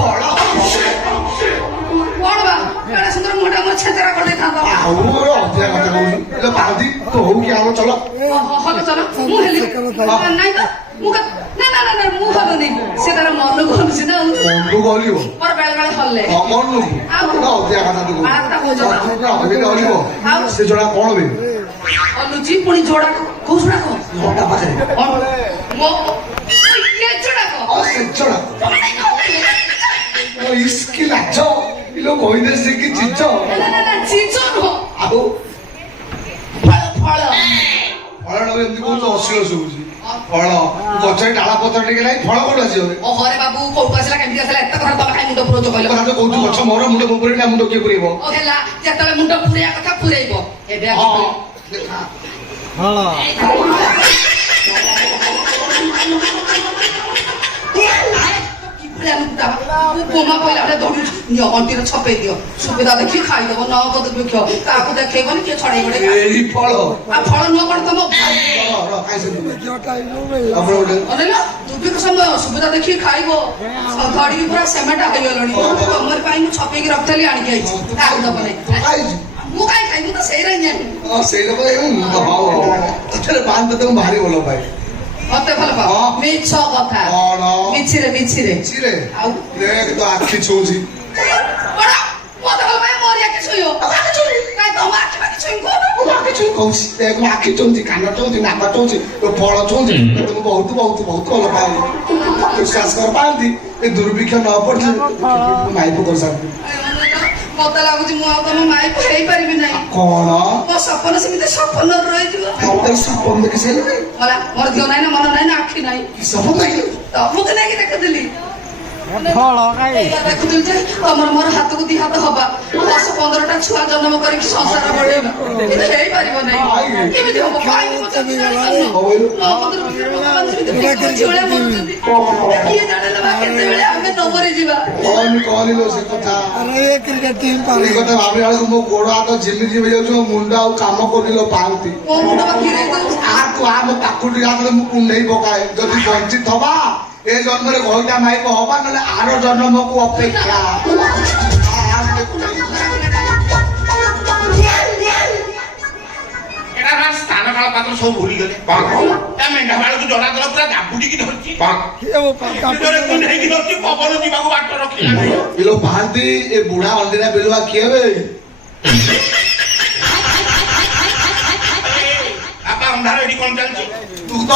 ଫଳ କଣ ବା ଏଡା ସୁନ୍ଦର ମୁହଁଟା ମୋର ଛେଚରା କରିଦେଇଥାନ୍ତ। ଆଉ ମୋର ଅଧିକା କଥା କହୁଛୁ ହେଲେ ପାନ୍ତି ତୁ ହଉ କି ଆମ ଚଲ ହଲ ଚଲ ମୁଁ ହେଲି ନାଇଁ ତ ମୁଁ ନା ନା ନା ନା ମୁଁ ହଲୁନି ସେ ତାର ମନକୁ ହଲୁଛି ନା ମନକୁ ଗଲିବ ମୋର ବେଳେ ବେଳେ ହଲେ ମନକୁ ଅଧିକା କଥା ତୁ ହଲିବ ସେ ଜଣା କଣ ବେ ହଲୁଛି ପୁଣି ଯୋଡାକ କୋଉ ଯୋଡାକ ଘଣ୍ଟା ପାଖରେ ମୋ ଇଏ ଯୋଡାକ ସେ ଜଣା ଇସ୍କି ଲାଜ ଇଲୋ କହିଦେ ସେ କି ଚିଜ ନା ନା ନା ଚିଜ ନୁହଁ ଆଉ ଫଳ ଫଳ ଫଳଟା ଏମିତି କହୁଛୁ ଅଶ୍ଳୀଳ ଶୁଭୁଛି ଫଳ ଗଛରେ ଡାଳ ପତ୍ର ଟିକେ ନାହିଁ ଫଳ କୋଉଠୁ ଆସିବ ଘରେ ବାବୁ କୋଉଠୁ ଆସିଲା କେମିତି ଆସିଲା ଏତେ କଥା ତମେ କାଇଁ ମୁଣ୍ଡ ପୁରଉଛ କହିଲ କଥା ତ କହୁଛୁ ଗଛ ମୋର ମୁଣ୍ଡ ଉପରେ ନା ମୁଣ୍ଡ କିଏ ପୁରେଇବ ଓ ହେଲା ଯେତେବେଳେ ମୁଣ୍ଡ ପୁରେଇବା କଥା ପୁରେଇବ ଏବେ ବୋମା କହିଲା ବେଳେ ଦୌଡୁଛୁ ନିଅ ଅଣ୍ଟିରେ ଛପେଇ ଦିଅ ସୁବିଧା ଦେଖି ଖାଇଦବ ନ ବକ୍ଷ କାହାକୁ ଦେଖେଇବନି କିଏ ଛଡେଇ ଗୋଟେ ଏଇ ଫଳ ଆଉ ଫଳ ନୁହଁ କଣ ତମ ଦୁର୍ଭିକ୍ଷ ସମୟ ସୁବିଧା ଦେଖି ଖାଇବ ଧଡ଼ିକି ପୁରା ସେମେଣ୍ଟ ହେଇଗଲଣି ତମର ପାଇଁ ମୁଁ ଛପେଇକି ରଖିଥିଲି ଆଣିକି ଆଇଛି କାହାକୁ ଦବ ନାହିଁ ମୁଁ କାହିଁ ଖାଇବି ତ ସେଇରା ସେଇଟା ବାନ୍ଧ ତ ଭାରି ଭଲ ପାଏ ମତେ ଭଲ ପାଅ ମିଛ କଥା ମିଛିରେ ମିଛିରେ ଆଉ ତ ଆଖି ଛୁଉଛି ମତେ ଭଲ ପାଏ ମୋର ଆଖି ଛୁଇଁବ କାଇଁ ତମ ଆଖି ପାଖି କହୁଛି ଆଖି ଚଉଛି କାନ ଚଉଛି ନାକ ଚଉଛି ଫଳ ଚଉଛି ମୁଁ ବହୁତ ବହୁତ ବହୁତ ଭଲ ପାଏ ବିଶ୍ୱାସ କର ପାଆନ୍ତି ଏ ଦୁର୍ଭିକ୍ଷ ନ ପଡିଛି ମାଇପ କରିସାରନ୍ତି ମତେ ଲାଗୁଛି ମୁଁ ଆଉ ତମ ମାଇପ ହେଇପାରିବି ନାହିଁ କଣ ମୋ ସପନ ସେମିତି ସପନ ରହିଯିବ ସପନ ଦେଖି ସାରିଲେ ମୋର ଝିଅ ନାହିଁ ନା ମନ ନାହିଁ ନା ଆଖି ନାହିଁ ସପନ ଦେଖିଲେ ତମକୁ ନେଇକି ଦେଖୁଥିଲି ଦେଖୁଥିଲି ଯେ ତମର ମୋର ହାତକୁ ଦି ହାତ ହବା 10-15ଟା ଛୁଆ ଜନ୍ମ କରିକି ସଂସାର ବଢେଇବା କିନ୍ତୁ ହେଇପାରିବ ନାହିଁ କେମିତି ହବ କିଏ ଜାଣିଲେ ବା କେତେବେଳେ ଆମେ ନମରି ଯିବା କହିଲ ସେ କଥା ଏ କଥା ଭାବିଲା ବେଳକୁ ମୋ ଗୋଡ ହାତ ଝିମିଝି ହେଇଯାଉଛି ମୋ ମୁଣ୍ଡ ଆଉ କାମ କରିଲ ପାଆନ୍ତି ମୋ ମୁଣ୍ଡ ବାକିରେ ତୁ ଆମ କାକୁଟି ହାତରେ ମୁଁ କୁଣ୍ଡେଇ ପକାଏ ଯଦି ବଞ୍ଚିତ ହବା ଏ ଜନ୍ମରେ ଘଇଟା ମାଇପ ହବା ନହେଲେ ଆର ଜନ୍ମକୁ ଅପେକ୍ଷା ସ୍ଥାନ କାଳ ପାତ୍ର ସବୁ ଭୁଲିଗଲେ ମେଣ୍ଢା ବାଳକୁ ଜଣା ଦେଲା ପୁରା ଦାବୁଡ଼ିକି ଧରିଛି ପବନ ଯିବାକୁ ବାଟ ରଖିଲା ପିଲୋ ପାଆନ୍ତି ଏ ବୁଢା ଅଣ୍ଡିରା ବିଲୁଆ କିଏ ବେ ଅନ୍ଧାର ଏଠି କଣ ଚାଲିଛି ଦୁଗ୍ଧ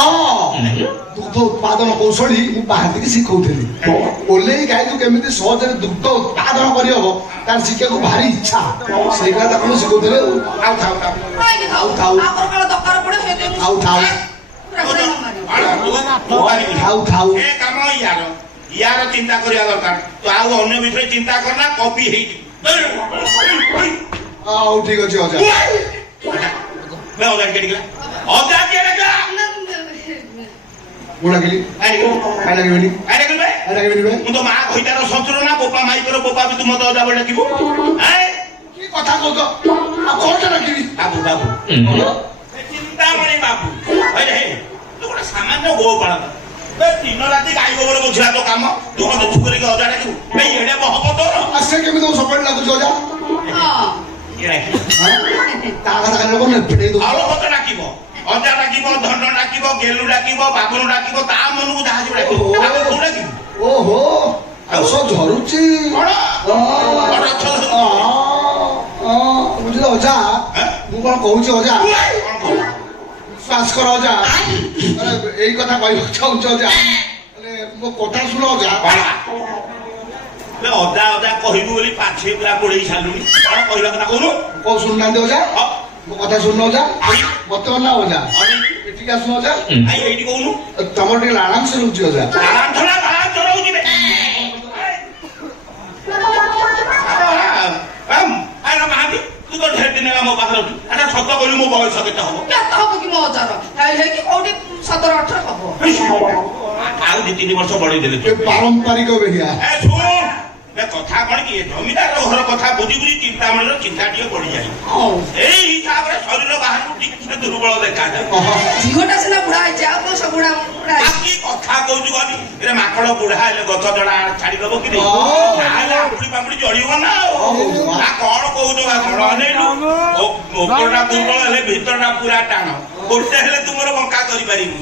ଉତ୍ପାଦନ କୌଶଳୀ ମୁଁ ପାହାନ୍ତିକି ଶିଖଉଥିଲି ଓଲେଇ ଗାଈକୁ କେମିତି ସହଜରେ ଦୁଗ୍ଧ ଉତ୍ପାଦନ କରିହବ ତାର ଶିଖିବାକୁ ଭାରି ଇଚ୍ଛା ସେଇ କଥା ତାକୁ ମୁଁ ଶିଖଉଥିଲି ୟାର ଚିନ୍ତା କରିବା ଦରକାର ତୁ ଆଉ ଅନ୍ୟ ବିଷୟରେ ଚିନ୍ତା କରନା କପି ହେଇଯିବୁ ହଉ ଠିକ ଅଛି ଅଜା ଅଜା କିଏ ଅଜା କିଏ ମୁଁ ଡାକିଲି ଡାକିବିନି ମୁଁ ତ ମା କହିତାର ଶଶୁର ନା ବୋପା ମାଇକର ବୋପା ବି ତୁ ମତେ ଅଜା ବଳେ ଡାକିବୁ କି କଥା କହୁଛ ଆଉ କଣ ଡାକିବି ବାବୁ ବାବୁ ଚିନ୍ତାମଣି ବାବୁ ତୁ ଗୋଟେ ସାମାନ୍ୟ ଗୋ ପାଳନ ଦିନ ରାତି ଗାଈ ଗୋବର ବୁଝିଲା ତ କାମ ତୁ ମତେ ଛୁକରିକି ଅଜା ଡାକିବୁ ଏଡେ ହବ ତୋର ସେ କେମିତି ସକାଳେ ଲାଗୁଛି ଅଜା ତା କଥା ମତେ ଡାକିବ ଅଜା ଡାକିବ ଧନ ଡାକିବ ଗେଲୁ ଡାକିବ ବାବୁନ ଡାକିବ ତା ମନକୁ ଯାହା ଯିବ ଡାକିବ ତୁ ଡାକିବୁ ଓହୋ ରସ ଝରୁଛି ବୁଝିଲ ଅଜା ମୁଁ କଣ କହୁଛି ଅଜା ବିଶ୍ୱାସ କର ଅଜା ଏଇ କଥା କହିବାକୁ ଚାହୁଁଛି ଅଜା ମୋ କଥା ଶୁଣ ଅଜା ଅଜା ଅଜା କହିବୁ ବୋଲି ପାଛେ ପୁରା ପୋଡେଇ ସାରିଲୁଣି କଣ କହିବା କଥା କହୁନୁ କଣ ଶୁଣୁନାହାନ୍ତି ଅଜା ମୋ କଥା ଶୁଣୁନ ଅଜା ମତେ ନା ଅଜା ଏଠିକି ଆସୁନ ଅଜା ଏଇଠି କହୁନୁ ତମର ଟିକେ ଲାଳାଂଶ ରହୁଛି ଅଜା ମହାନ୍ତି ତୁ ତ ଢେର ଦିନ ମୋ ପାଖରେ ଅଛୁ ଏଟା ସତ କହିଲୁ ମୋ ବୟସ କେତେ ହବ ହବ କି ମୋ ଅଜାର ହେଇକି କୋଉଠି 17-18 ହବ ଆଉ 2-3 ବର୍ଷ ବଢେଇ ଦେଲେ ପାରମ୍ପରିକ ବେହିଆ ଶୁଣ କଥା କଣ କି ଜମିଦାର ଘର କଥା ବୁଝି ବୁଝି ଚିନ୍ତାମଣିର ଚିନ୍ତା ଟିକେ ପଡିଯାଏ ଏଇ ହିସାବରେ ଶରୀର ବାହାରକୁ ଟିକେ ଦୁର୍ବଳ ଦେଖାଯାଏ ଝିଅଟା ସିନା ବୁଢା ହେଇଛି ଆଉ କଣ ସବୁ ବୁଢା ବୁଢା କି କଥା କହୁଛୁ କହନି ଏ ମାଙ୍କଡ ବୁଢା ହେଲେ ଗଛ ଜଡା ଛାଡିଦବ କି ତାହେଲେ ଆଙ୍ଗୁଳି ପାଙ୍ଗୁଳି ଜଡିବ ନା ଆଉ କଣ କହୁଛ ବା କଣ ଅନେଇଲୁ ଉପରଟା ଦୁର୍ବଳ ହେଲେ ଭିତରଟା ପୁରା ଟାଣ ଗୋଟେ ହେଲେ ତୁମର ବଙ୍କା କରିପାରିବୁ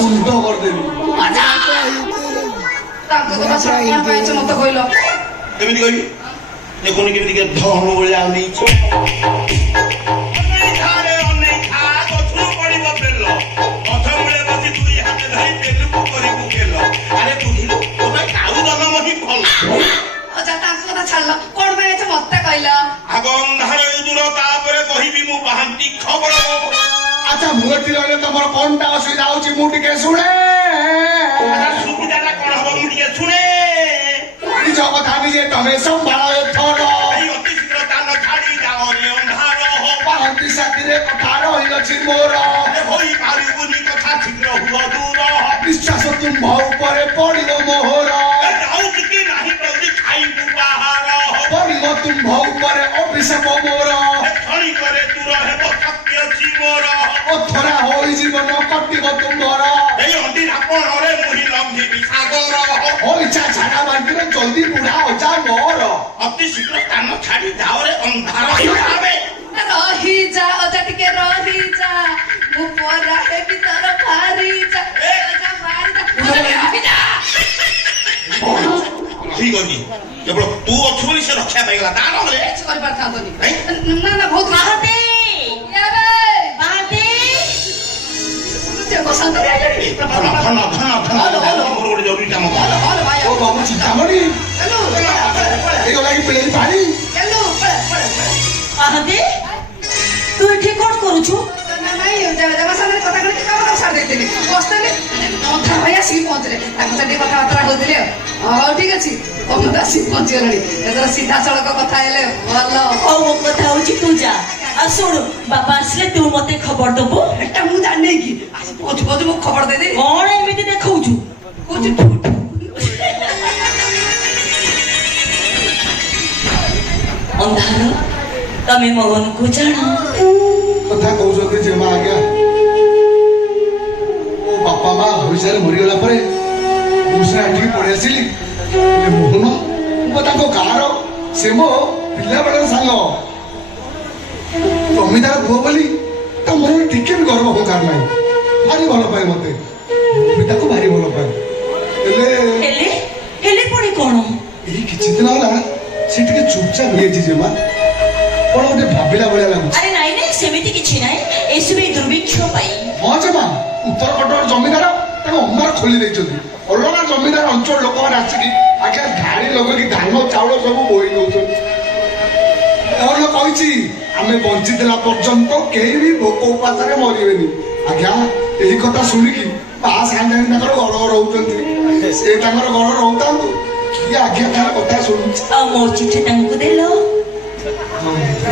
ସୁନ୍ଦର କରିଦେବି ତାଙ୍କ କଥା ଶୁଣ କଣ ପାଇଛ ମତେ କହିଲ କେମିତି କହିବି ଦେଖୁନି କେମିତି ଧନ ଭଳିଆ ଅନେଇଛ ତାଙ୍କ କଥା ଛାଡିଲ କଣ ପାଇଛ ମତେ କହିଲ ଆଗ ଅନ୍ଧାର ଦୂର ତାପରେ କହିବି ମୁଁ ବାହାନ୍ତି ଖବର ଆଚ୍ଛା ମୁଁ ଏଠି ରହିଲେ ତମର କଣଟା ଅସୁବିଧା ହଉଛି ମୁଁ ଟିକେ ଶୁଣେ ସୁବିଧାଟା କଣ ହବ ମୁଁ ଟିକେ ଶୁଣେ ନିଜ କଥା ନିଜେ ତମେ ସମ୍ଭାଳ ଏଥର ଅତି ଶୀଘ୍ର ତାନ ଛାଡି ଯାଅ ରେ ଅନ୍ଧାର ପାହାନ୍ତି ସାଥିରେ କଥା ରହିଅଛି ମୋର ହୋଇପାରିବୁନି କଥା ଶୀଘ୍ର ହୁଅ ଦୂର ବିଶ୍ୱାସ ତୁମ୍ଭ ଉପରେ ପଡ଼ିବ ମୋହର ଯାଉଛି କି ନାହିଁ ଜଲ୍ଦି ଖାଇବୁ ବାହାର ପଡ଼ିବ ତୁମ୍ଭ ଉପରେ ଅଭିଶାପ ମୋର କ୍ଷଣି ପରେ ଦୂର ହେବ ଶକ୍ତି ଅଛି ମୋର ଅଥରା ହୋଇ ଜୀବନ କଟିବ ତୁମ୍ଭର এই অন্তি আপনরে মুহি লঙ্ঘিবি সাগর ইচ্ছা ছাড়া বান্ধিলে জলদি বুড়া অজা মর অতি শীঘ্র স্থান ছাড়ি যাওরে ଅନ୍ଧାର হবে ରହିଯା ଅଜା ଟିକେ ରହିଯା ମୁଁ ପରା ହେବି ତୋର ଭାରିଯା ଅଜା ଭାରିଯା ରହିଯା ଠିକ ଅଛି କେବଳ ତୁ ଅଛୁ ବୋଲି ସେ ରକ୍ଷା ପାଇଗଲା ତା ନହେଲେ କିଛି କରିପାରିଥାନ୍ତନି ନା ନା ବହୁତ ମାହାନ୍ତି ଗୋଟେ ଜରୁରୀ କାମ ଓ ବାବୁ ଚିନ୍ତାମଣି ହେଇଗଲା କି ପିଲେଇ ପାଣି ମହାନ୍ତି ତୁ ଏଠି କଣ କରୁଛୁ ହଉ ଠିକ ଅଛି ଆସିକି ପହଞ୍ଚିଗଲାଣି ଏଥର ସିଧାସଳଖ କଥା ହେଲେ ଭଲ ହଉ ମୋ କଥା ହଉଛି ତୁ ଯା ଆଉ ଶୁଣୁ ବାପା ଆସିଲେ ତୁ ମତେ ଖବର ଦବୁ ଏଟା ମୁଁ ଜାଣିନି କି ଆସି ପହଞ୍ଚୁ ପହଞ୍ଚୁ ମୁଁ ଖବର ଦେଇଦେବି କଣ ଏମିତି ଦେଖଉଛୁ କହୁଛି ଅନ୍ଧାର ତମେ ମଗନକୁ ଜାଣ କଥା କହୁଛନ୍ତି ଯେ ମା ଆଜ୍ଞା ମୋ ବାପା ମା ଓଡ଼ିଶାରେ ମରିଗଲା ପରେ ମୁଁ ସିନା ଏଠିକି ପଳେଇ ଆସିଲି ମୋହନ ମୁଁ ତାଙ୍କ ଗାଁର ସେ ମୋ ପିଲାବେଳର ସାଙ୍ଗ ଜମିଦାର ପୁଅ ବୋଲି ତା ମନରେ ଟିକେ ବି ଗର୍ବ ଅହଙ୍କାର ନାହିଁ ଭାରି ଭଲ ପାଏ ମତେ ମୁଁ ବି ତାକୁ ଭାରି ଭଲ ପାଏ ହେଲେ ହେଲେ ପୁଣି କଣ ଏଇ କିଛି ଦିନ ହେଲା ସେ ଟିକେ ଚୁପଚାପ ହେଇଯାଇଛି ଯେ ମା କଣ ଗୋଟେ ଭାବିଲା ଭଳିଆ ଲାଗୁଛି ଆରେ ନାଇଁ ନାଇଁ ସେମିତି କିଛି ନାହିଁ ଏସବୁ ଦୁର୍ଭିକ୍ଷ ପାଇଁ ହଁ ଯେ ମା ଉତ୍ତର କଟକ ଜମିଦାର ତାଙ୍କ ଅମର ଖୋଲି ଦେଇଛନ୍ତି ଅଲଗା ଜମିଦାର ଅଞ୍ଚଳ ଲୋକମାନେ ଆସିକି ଆଜ୍ଞା ଗାଡି ଲଗେଇକି ଧାନ ଚାଉଳ ସବୁ ବୋହି ନଉଛନ୍ତି କଣ କହିଛି ଆମେ ବଞ୍ଚିଥିଲା ପର୍ଯ୍ୟନ୍ତ କେହି ବି ଭୋକ ଉପାସରେ ମରିବେନି ଆଜ୍ଞା ଏହି କଥା ଶୁଣିକି ତା ସାଙ୍ଗେ ତାଙ୍କର ଗଡ଼ ରହୁଛନ୍ତି ସେ ତାଙ୍କର ଗଡ଼ ରହୁଥାନ୍ତୁ କି ଆଜ୍ଞା ତାର କଥା ଶୁଣୁଛି ଆଉ ମୋ ଚିଠି ତାଙ୍କୁ ଦେଲ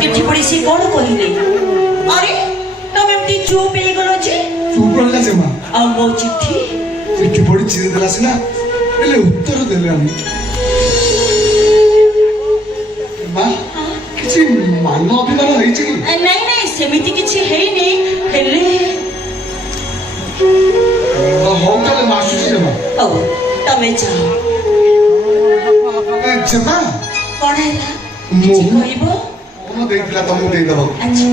ଚିଠି ପଢି ସେ କଣ କହିଲେ ଆରେ ତମେ ଏମିତି ଚୁପ୍ ହେଇଗଲ ଯେ ଚୁପ୍ ରହିଲା ସେ ମା ଆଉ ମୋ ଚିଠି ଚିଠି ପଢି ଚିରି ଦେଲା ସିନା ହେଲେ ଉତ୍ତର ଦେଲେ ଆମେ ମା କିଛି ମାନ ଅଭିମାନ ହେଇଛି କି ନାଇଁ ନାଇଁ ସେମିତି କିଛି ହେଇନି ହେଲେ ହଉ ତାହେଲେ ମାସୁଛି ଜମା ହଉ ତମେ ଯାଅ ଜମା କଣ ହେଲା କିଛି କହିବ କଣ ଦେଇଥିଲା ତମକୁ ଦେଇଦବାକୁ ଆଚ୍ଛା